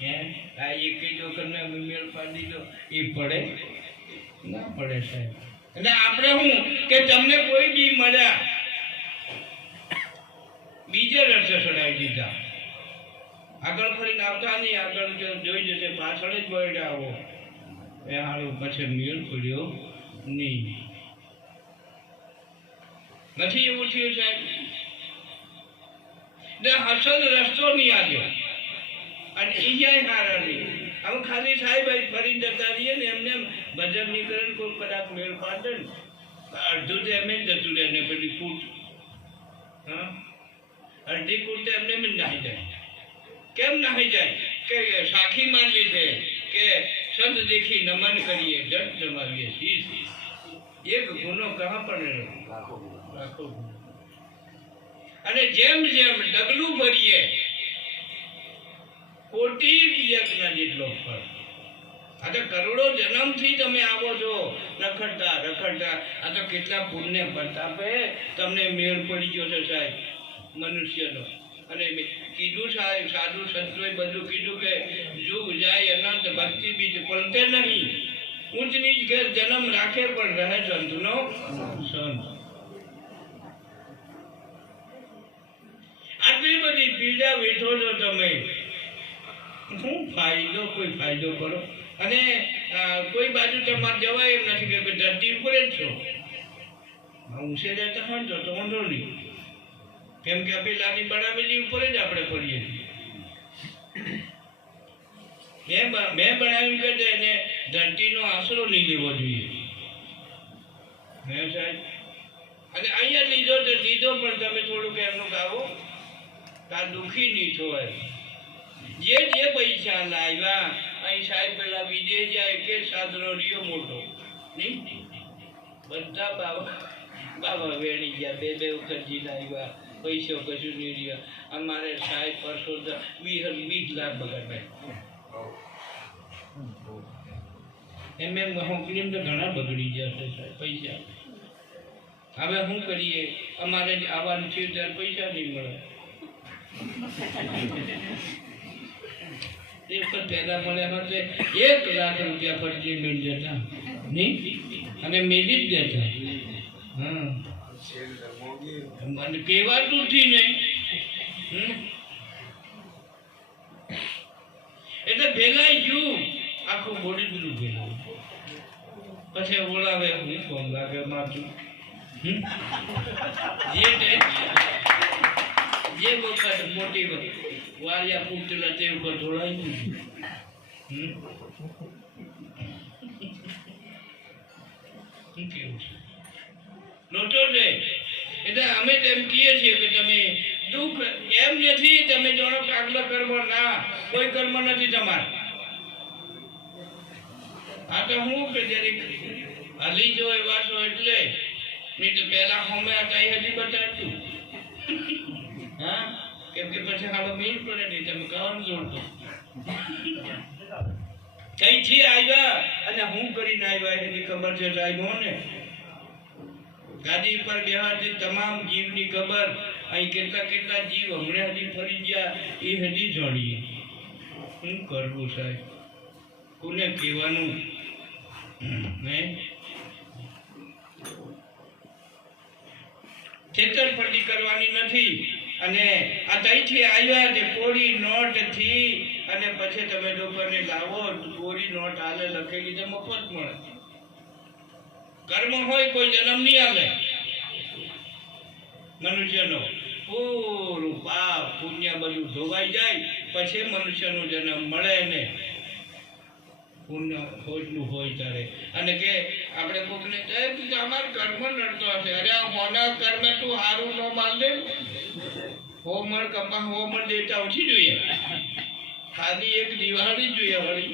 હે આ એક જ વખતને મેળ પાડી દીધો એ પડે ના પડે સાહેબ એટલે આપણે શું કે તમને કોઈ બી મળ્યા બીજે રસ્તે ચડાવી દીધા આગળ ફરીને આવતા નહીં આગળ જોઈ જશે પાછળ જ બળ્યા આવો એ હારું પછી મેળ પડ્યો નહીં નથી એવું થયું સાહેબ ને હસન રસ્તો નહીં આવ્યો અને ઈજાય હારા નહીં હવે ખાલી સાહેબ ફરી જતા રહીએ ને એમને ભજન નીકળે કોઈ કદાચ મેળ પાડે ને અડધું તો એમ જ જતું રહે ને પેલી ફૂટ હા અડધી ફૂટ તો એમને જ નાહી જાય કેમ નાહી જાય કે સાખી માન લીધે કે સંત દેખી નમન કરીએ જટ જમાવીએ શીશ એક ગુનો કહા પણ રાખો અને જેમ ડગલું ભરીએ કોટી યજ્ઞ જેટલો ફળ આ તો કરોડો જન્મથી તમે આવો છો રખડતા આ તો કેટલા પુણ્ય પ્રતાપે તમને મેળ પડી ગયો છે સાહેબ મનુષ્યનો અને કીધું સાહેબ સાધુ સંતોએ બધું કીધું કે યુગ જાય અનંત ભક્તિ બીજ પલટે નહીં ઊંચ નીચ ઘેર જન્મ રાખે પણ રહે સંતનો સંત આટલી બધી પીડા વેઠો છો તમે શું ફાયદો કોઈ ફાયદો કરો અને કોઈ બાજુ તમારે જવાય એમ નથી કે ધરતી ઉપર જ છો. ઊંચે જતા હોય ને તો વાંધો નહીં, કેમ કે આપણી લાદી બનાવેલી ઉપર જ આપણે પડીએ છીએ. મેં બનાવ્યું કે એને ધરતીનો આશરો નહીં લેવો જોઈએ. મેં સાહેબ અને અહીંયા લીધો તો લીધો, પણ તમે થોડુંક એમનું ગાવો તા દુઃખી નહીં થવાય. જે પૈસા લાવ્યા અહીં સાહેબ પેલા વિદેશ જાય કે સાધનો રહ્યો મોટો નહીં, બધા બાબા વેણી ગયા, બે વખત જી લાવ્યા, પૈસો કશું નહીં રહ્યા. અમારે સાહેબ પરસો 20 લાખ બગાડ્યા. એમ હોકલીમ તો ઘણા બગડી ગયા છે સાહેબ પૈસા. હવે શું કરીએ, અમારે આવવાનું છે ત્યારે પૈસા નહીં મળે. એ વખત પહેલા મળ્યા હશે 1 લાખ રૂપિયા ફરજી લઈ જતા નહીં, અને મેલી જ દેતા. હા, મને કહેવાતું થી નહીં. એટલે ભેગાઈ ગયું, આખું બોડી બધું ભેગું. પછી બોલાવે હું કોમ લાગે માથું. જે વખત મોટી વારિયા પૂછેલા તે વખત જોડાઈ ગયું. કેવું છે લોટો છે. એટલે અમે તેમ કહીએ છીએ કે તમે દુઃખ એમ નથી, તમે જાણો કે આગલો કર્મ ના, કોઈ કર્મ નથી તમારે. આ તો હું કે જરીક હલી જો એવા છો એટલે, નહીં તો પહેલા અમે કઈ હજી બતાડતું. હા, કેમ કે પછી હાલો મીન પડે નહીં, તમે કવાનું જોડતો કઈથી આવ્યા અને હું કરીને આવ્યા એની ખબર છે સાહેબ. ને ગાદી પર બેહાતી તમામ જીવની ખબર. અહીં કેટલા જીવ હમણાં હજી ફરી ગયા એ હજી જાણીએ. શું કરવું સાહેબ, કોને કહેવાનું? છેતરપિંડી કરવાની નથી. અને આ ત્યાંથી આવ્યા તે કોરી નોટ થી, અને પછી તમે લોકોને લાવો કોરી નોટ હાલે લખેલી તો મફત મળે. કર્મ હોય કોઈ જન્મ નહીં આવે મનુષ્યનો. પૂરું પાપ પુણ્ય બધું ધોવાઈ જાય પછી મનુષ્યનો જન્મ મળે ને પુણ્ય હોજનું હોય ત્યારે. અને કે આપણે કોકને કહે કે અમારે કર્મ નડતો હશે. અરે હોના કર્મ તું સારું ન માન દે. હોમણ કપા હોમણ દેતા ઓછી જોઈએ, ખાલી એક દિવાળી જોઈએ વળી.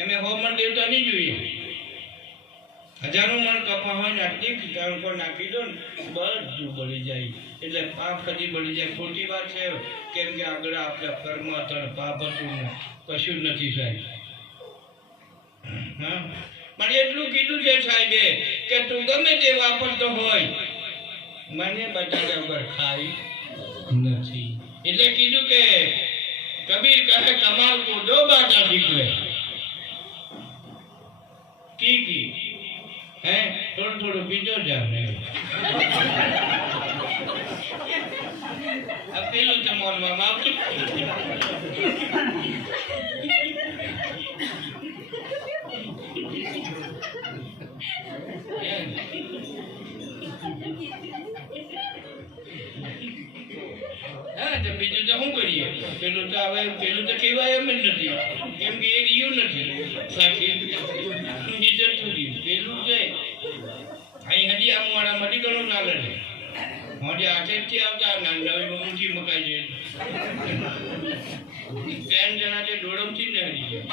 એમે હોમણ દેવતા નહીં જોઈએ. 1000 મણ કપા હોય ને આટલી કણકો નાખી દો ને બધું બળી જાય. એટલે પાપ કદી બળી જાય ખોટી વાત છે, કેમ કે આગળ આપણા કર્મ હતા પાપ હતું કશું નથી સાહેબ. હા, પણ એટલું કીધું છે સાહેબે કે તું ગમે તે વાપરતો હોય મને બટાકા પર ખાઈ નથી. એટલે કીધું કે કબીર કહે કમાલ કો દો બાટા દીકરે કી હે થોડું પીજો જાવ ને. પેલું તો મોનમાં આવતું. હા, તો બીજું તો શું કરીએ? પેલું તો હવે પેલું તો કહેવાય એમ જ નથી, કેમ કે એ રહ્યું નથી સાચી બીજું પેલું છે. અહીં હજી આમ વાળા મળી ઘણું ચાલે છે. હજી આઠેથી આવતા નવી ઊંચી મકાઈ છે. 3 જણા તે ડોળમથી ને હરી ગયા.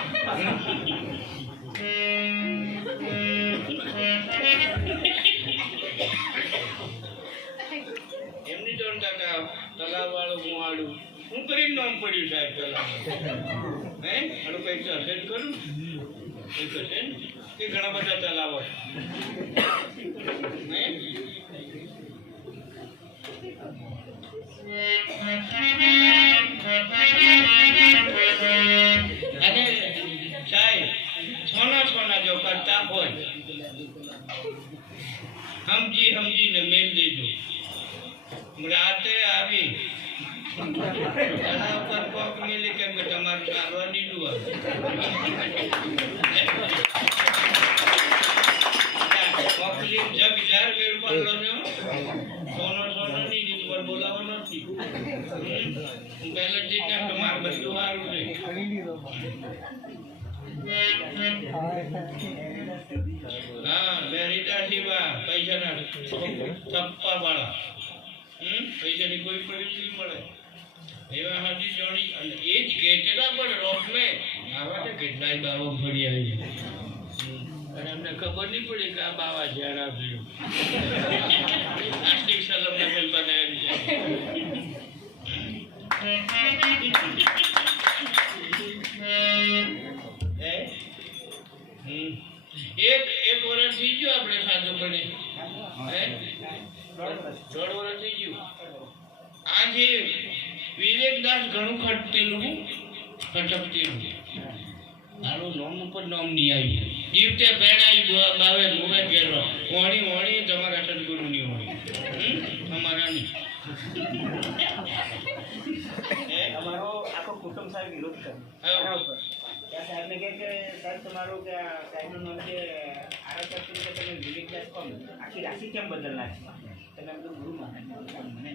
એમની જોડ કાકા તલાવ વાળું મુહાડું શું કરી નામ પડ્યું સાહેબ તલાવ? હે હાડું કઈક હશે કરું કઈક હશે ને કે ઘણા બધા તલાવો અને સાહેબ છોના જો કરતા હોય સમજીને મેલ દેજો. રાતે આવી એના ઉપર કોક મિલી કેમ કે તમારું સારવાર નીકળું મોકલી જગ જાર વેર પડલો છે સોનો સોનો ની રીત પર બોલાવો નથી હું પહેલેથી જ ને તમારું બધું સારું છે હા બેરીતા શિવા પૈસાના થપ્પા વાળા પૈસાની કોઈ પરિસ્થિતિ મળે એવા હાથી જોડી અને એ જ કેટલા પણ રોક મેં આવા તો કેટલાય બાવો ફરી આવી અને અમને ખબર નહીં પડી કે આ બાવા ઝાડા છે પ્લાસ્ટિક સલમ નકલ બનાવેલી છે એક વર્ષ થઈ ગયું આપણે સાધુ પડી દોઢ વર્ષ થઈ ગયું આજે વિવેકદાસ ઘણું ખટકતી મારું નોમ ઉપર નોમ નહીં આવી જીવતે પહેણાઈ બાવે મુવે ગેલો વણી વણી તમારા સદગુરુ ની વણી અમારા નહીં અમારો આખો કુટુંબ સાહેબ વિરોધ કરે ત્યાં સાહેબને કહે કે સાહેબ તમારું કે સાહેબનું નામ છે આરતી કે તમે વિવેકદાસ કોણ આખી રાશિ કેમ બદલ નાખી તમે બધું ગુરુ મહારાજ મને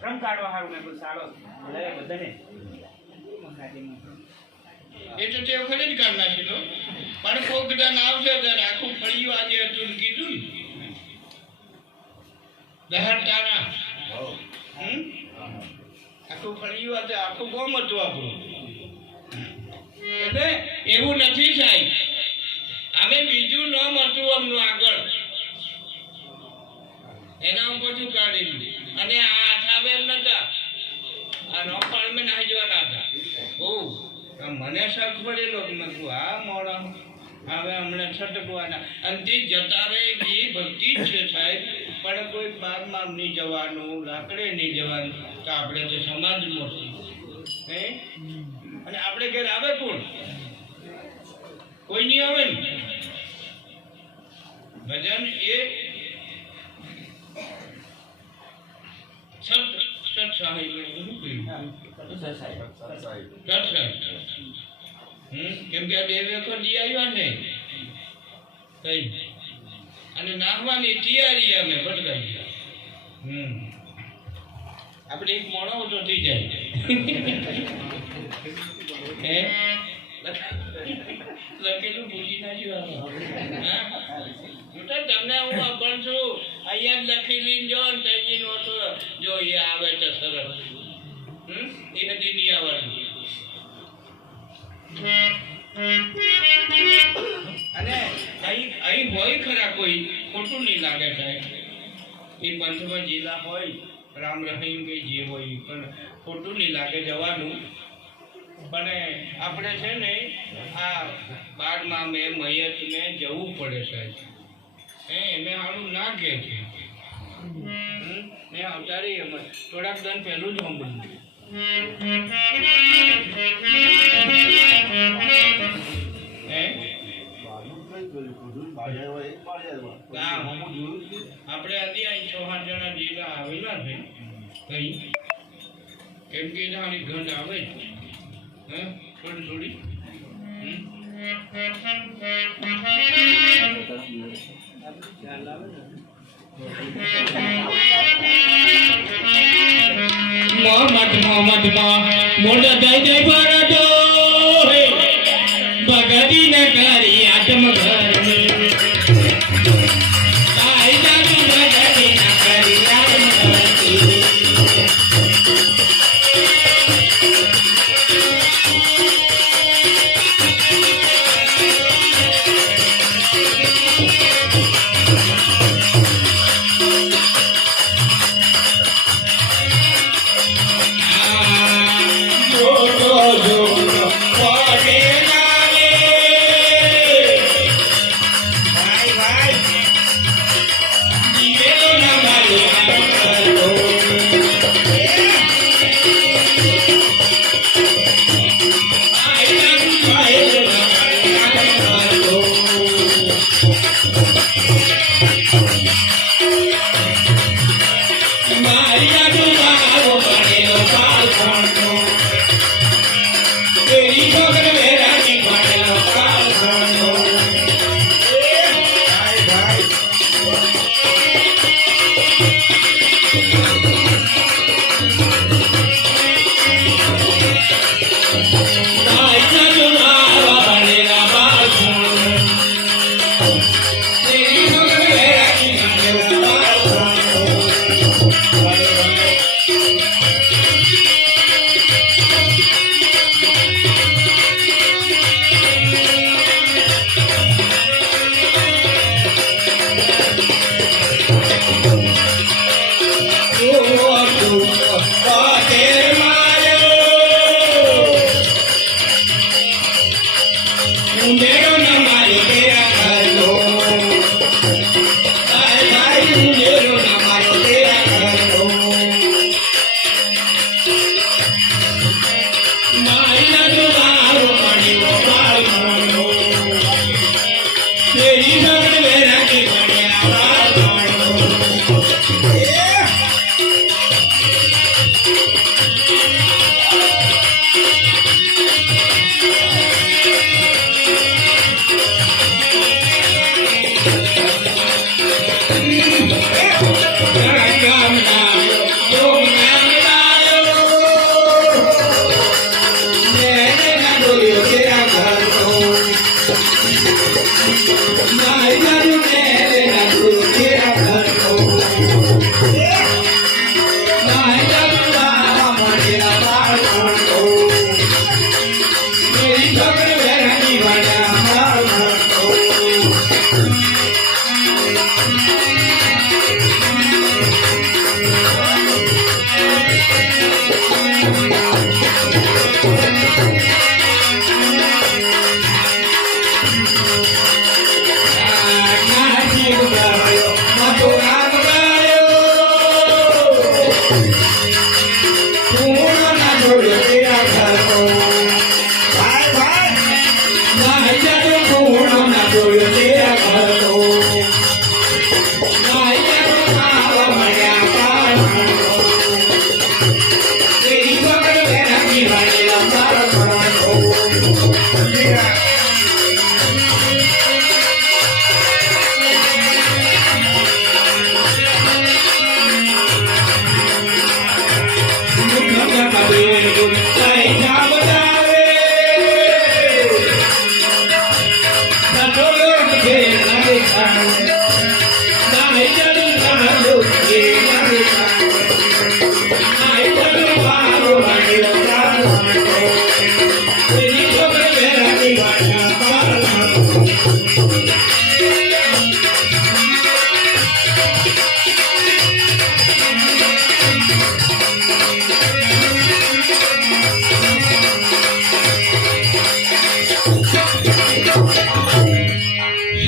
ક્રમ કાઢવા સારું મેં બધું સારો બોલાવે બધાને એ તો તે વખતે જ કાઢ નાખેલો પણ કોક દાન આવશે ત્યારે આખું ફળિયું આજે હતું કીધું ને દહર તારા આખું ફળિયું હતું આખું ગોમ હતું આપણું એટલે એવું નથી સાહેબ અમે બીજું નામ હતું અમનું આગળ એના ઉપરથી કાઢી દીધું અને આ આઠાવે એમ નતા આ નોપાળ મેં નાહી જવાના હતા મને શક પડેલો મેં કહું આ મોડા હવે હમણાં છટકવાના અને તે જતા રહે એ ભક્તિ જ છે સાહેબ પણ કોઈ બારમાં નહીં જવાનું લાકડે નહીં જવાનું તો આપણે તો સમાજમાં હે અને આપણે ઘેર આવે કોણ કોઈ નહીં આવે ને ભજન એ કેમ કે આ બે વેફર જી આવ્યા ને કઈ અને નાખવાની તૈયારી અમે ભટકાઈ ગયા આપણે એક મોણો તો થઈ જાય હે લખેલું ભૂલી નાખ્યું તમને હું અભણ છું અહીંયા જ લખી લઈને જો ને તેજી નો જો એ આવે તો સરસ એ નથી નહીં આવવાનું અને અહીં હોય ખરા કોઈ ખોટું નહીં લાગે સાહેબ એ પંચમહાલ જિલ્લા હોય રામ રહીમ કે જે હોય પણ ખોટું નહીં લાગે જવાનું પણ આપણે છે ને આ બારમાં મેં મયત મેં જવું પડે સાહેબ એને હાલું ના કહે છે મેં અવતારી થોડાક દન પહેલું જ સાંભળ્યું આપણે હજી અહીં 6-8 જણા જેટલા આવેલા છે કઈ કેમ કે એની ગંધ આવે જ થોડી થોડી મોહમ્મદ મોઢા જય જય ભરતો ભગતી ન કરી આત્મ ઘર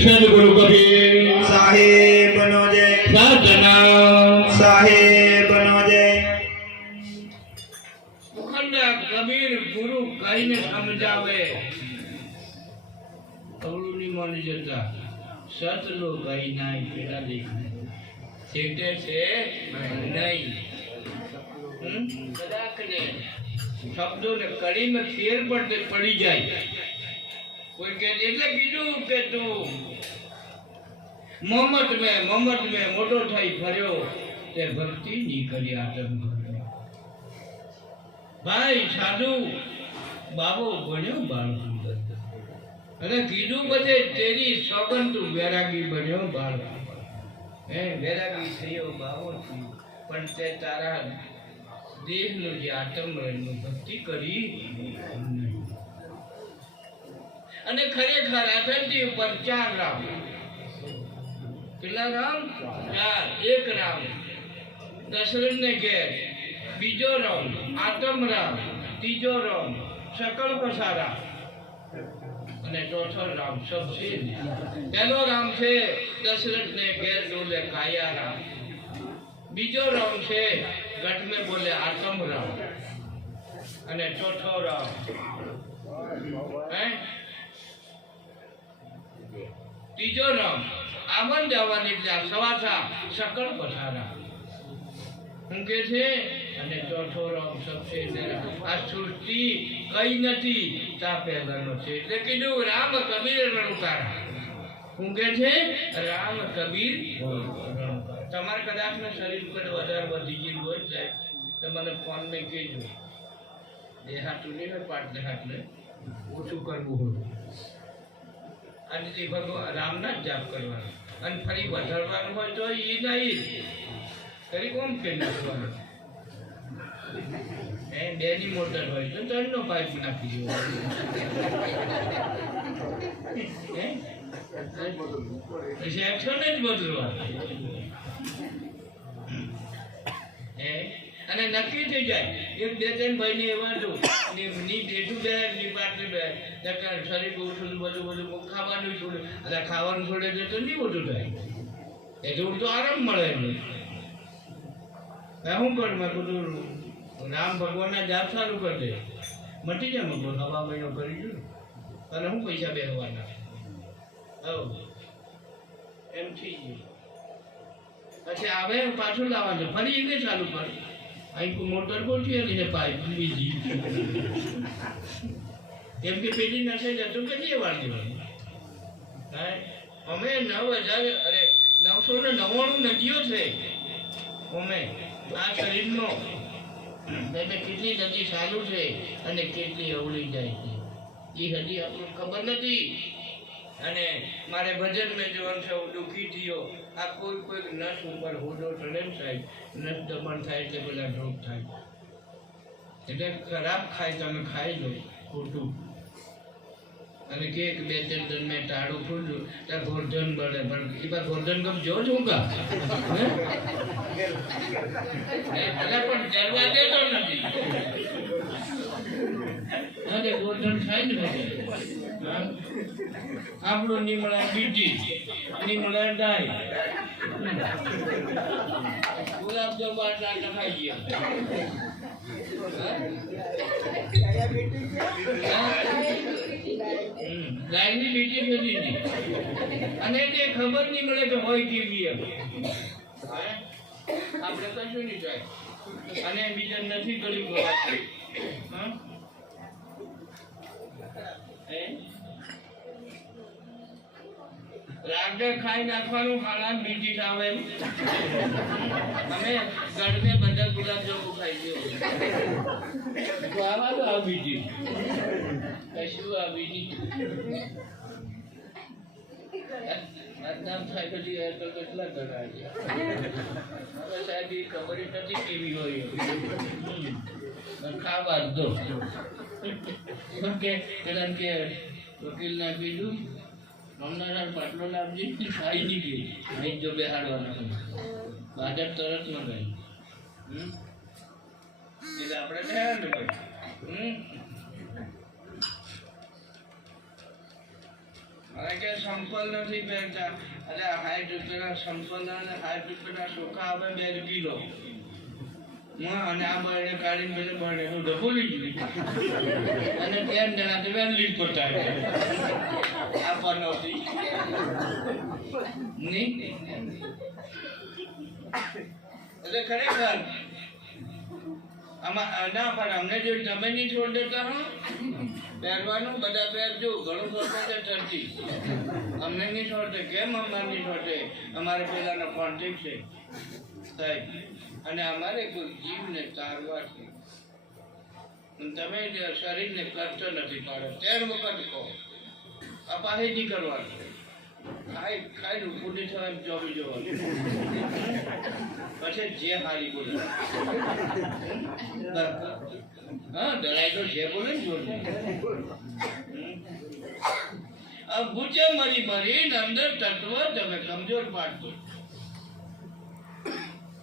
સદગુરુ કબીર સાહેબનો જય સદના સાહેબનો જય મુખંડા કબીર ગુરુ કહીને સમજાવે અવળું ની માની જતા સતલો કઈ નાય પેલા દેખાય છેટે છે નહીં કદાચ ને શબ્દો ને કડીમાં ફેર પડી જાય કોઈ કે એટલે કીધું કે તું મોહમ્મદ મેં મોટો થઈ ફર્યો તે ભક્તિ ની કરી આતમ ભાઈ સાધુ બાબો ભણ્યો બાળક અને કીધું બધે તેરી સોગન તું વૈરાગી બન્યો બાળક વૈરાગી થયો બાબો થયો પણ તે તારા દેહનું જે આતમ ભક્તિ કરી નહીં. અને ખરેખર અઠંડી ઉપર 4 રામ. કેટલા રામ? 4. એક રામ દશરથ ને ઘેર, બીજો રામ આતમ રામ, ત્રીજો રામ સકળ પસારા અને ચોથો રામ સબ છે. પહેલો રામ છે દશરથ ને ઘેર ડોલે કાયા રામ, બીજો રામ છે ગઢ में બોલે આતમ રામ અને ચોથો રામ ત્રીજો રામ આમન જવાની સવાસા સકળ પસારા હું કે છે અને ચોથો રામ સબસે આ સૃષ્ટિ કઈ નથી તા પહેલાનો છે એટલે કીધું રામ કબીર રણુકારા શું કે છે રામ કબીર તમારે કદાચ ને શરીર ઉપર વધારે વધી ગયું હોય સાહેબ તો મને ફોન મેં કહેજો દેહાતું નહીં હોય પાઠ દેહાતને ઓછું કરવું હોય અને તે ભગવાન રામના જ જાપ કરવાનો અને ફરી વધારવાનું હોય તો એ નહીં ફરી કોમ કે નાખવાનું બેની મોટર હોય તો ત્રણનો પાઇપ નાખી દેવો એક્શન જ બદલવાનું અને નક્કી થઈ જાય એક બે ત્રણ ભાઈને એવા જો ની બેઠું બે ની પાટે બે શરીર ઓછું બધું ખાવાનું છોડે એટલે ખાવાનું છોડે તો નહીં ઓછું થાય એટલું તો આરામ મળે એમને શું કરું મેં બધું રામ ભગવાનના જાપ ચાલુ કરી દે મટી જાય મગો હવા મહિનો કરી દઉં અને હું પૈસા બેહવાના એમ થઈ ગયું પછી આવે પાછું લાવવાનું ફરી એને ચાલુ કર અહીં મોટર ગોઠવી અને પાઇપ બીજી કેમ કે પેલી નસે જતું કેટલી વાર દેવાનું અમે 9,999 નદીઓ છે અમે આ શરીરનો કેટલી નદી ચાલુ છે અને કેટલી અવળી જાય છે એ હજી આપણને ખબર નથી અને મારે ભજન મેં જોવાનું છે હું દુઃખી થયો આ કોઈ નસ ઉપર હોદો ચડે ને સાહેબ નસ દમણ થાય એટલે પેલા રોગ થાય એટલે ખરાબ ખાય તમે ખાઈ લો ખોટું અને કે બે ત્રણ જણ મેં ટાળું ખોલ્યું ત્યાં ગોરધન બળે પણ એ પાસે ગોરધન કમ જો છું કા પણ જરવા દેતો નથી ગોરધન થાય ને આપણું નિમળા બીટી નિમળા ડાય ગુલાબ જાંબુ આટલા ખાઈ ગયા ગાયની બીટી બધી હતી અને તે ખબર નહીં મળે કે હોય કેવી એમ આપણે કશું નહીં થાય અને બીજા નથી કર્યું રાગે ખાઈ નાખવાનું ખાના બીજી ખાવે એમ અમે ગળમે બધા ગુલાબ જાંબુ ખાઈ ગયો આવા તો આ બીજી કશું આ બીજી થાય પછી કેટલા ઘણા હવે સાહેબ એ ખબર નથી કેવી હોય ખાવા દો કે વકીલ ના કીધું હમણાં પાટલો લાવજે ખાઈ નહીં ગઈ નહીં જો બેહાડવાના બાદર તરત ન ગઈ એટલે આપણે ધ્યાન ભાઈ હવે કે સંપલ નથી પહેરતા એટલે 60 રૂપિયાના સંપલ અને 60 રૂપિયાના ચોખા આવે 2 કિલો અને આ બળને કાઢીને પેલે બળને હું ઢબોલી ગયું અને 10 જણા તો વેલી પોતા આપવાનો હતી નહીં એટલે ખરેખર આમાં ના પણ અમને જો તમે નહીં છોડ દેતા હો પહેરવાનું બધા પહેરજો ઘણું છોડે ચડતી અમને નહીં છોડતે કેમ અમારે નહીં છોડે અમારે પેલાનો કોન્ટેક્ટ છે સાહેબ અને અમારે કોઈ જીવને તારવા છે તમે શરીરને કષ્ટ નથી પાડો 13 વખત કહો અપાહે નહીં કરવાનું ખાઈ પૂરી થવા જોબી જોવાનું પછી જે હારી બોલે હા ડરાય તો જે બોલે ને જોડે ગુચે મરી અંદર તત્વ તમે કમજોર પાડતો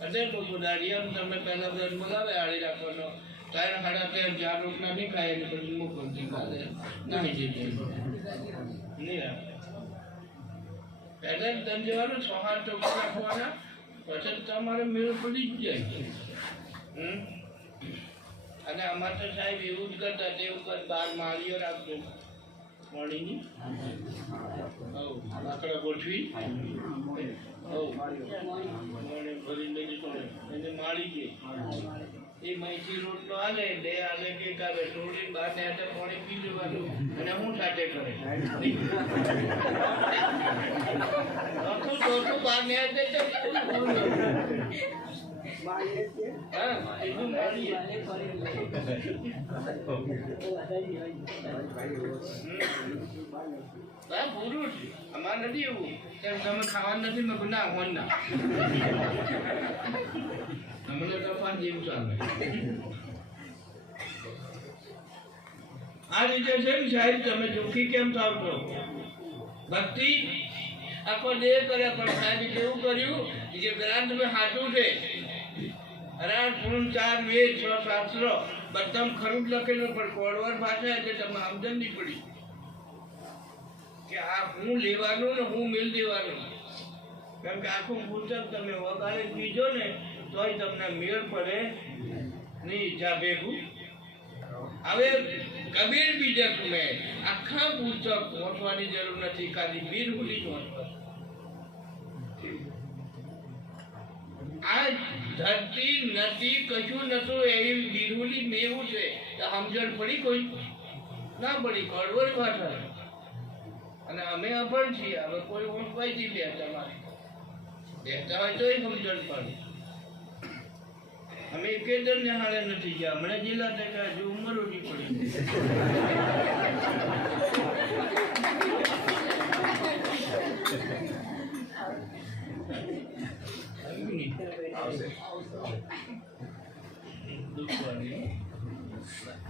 એટલે લોકો દાડિયા તમે પહેલા બ્લડ બોલાવે આડી રાખવાનો 3 સાડા 3 4 રોટલા નહીં ખાય એટલે પછી મોકલતી કાલે નહીં જઈ નહીં રાખે પહેલા તમે જવાનું 6 ચોખા રાખવાના પછી તમારે મેળ પડી જ જાય અને અમારે તો સાહેબ એવું જ કરતા તે ઉપર 12 માળીઓ રાખજો મળીની લાકડા ગોઠવી ભરી લઈ જતો એને માળી ગઈ એ મૈથી રોટલો હાલે બે હાલે કે કાલે છોડીને બહાર ને હાથે પાણી પી લેવાનું અને હું સાથે કરે ચોથું બહાર ને હાથે પુરુષ અમારે નથી એવું તેમ તમે ખાવાનું નથી મેં ના હોન ના અમને તો પણ જેમ ચાલે આ રીતે છે ને સાહેબ તમે દુઃખી કેમ થાવ છો ભક્તિ આખો દેહ કરે પણ સાહેબ કેવું કર્યું કે ગ્રંથ મેં હાથું છે અરાણ પૂર્ણ 4 વેદ 6 શાસ્ત્ર બધા ખરું જ લખેલું પણ કોડવર ભાષા એટલે તમે સમજણ નહીં પડી કે આ હું લેવાનું ને હું મિલ દેવાનું કેમ કે આખું પુસ્તક તમે વગાડે પીજો ને તોય તમને મેળ પડે નહીં ઈચ્છા ભેગું હવે કબીર બીજક મેં આખા પુસ્તક વાંચવાની જરૂર નથી ખાલી બીરહુલી જ વાંચવા આ ધરતી નથી કશું નતું એવી બીરહુલી મેવું છે સમજણ પડી કોઈ ના પડી કડવડ ભાષા અને અમે અભણ છીએ હવે કોઈ વાંચવાય બે તમારે બેસતા હોય તો સમજણ પડે અમે કેદર ને હાલે નથી ગયા હમણાં જિલ્લા ટકા હજુ ઉંમર ઓછી પડી આવશે દુઃખ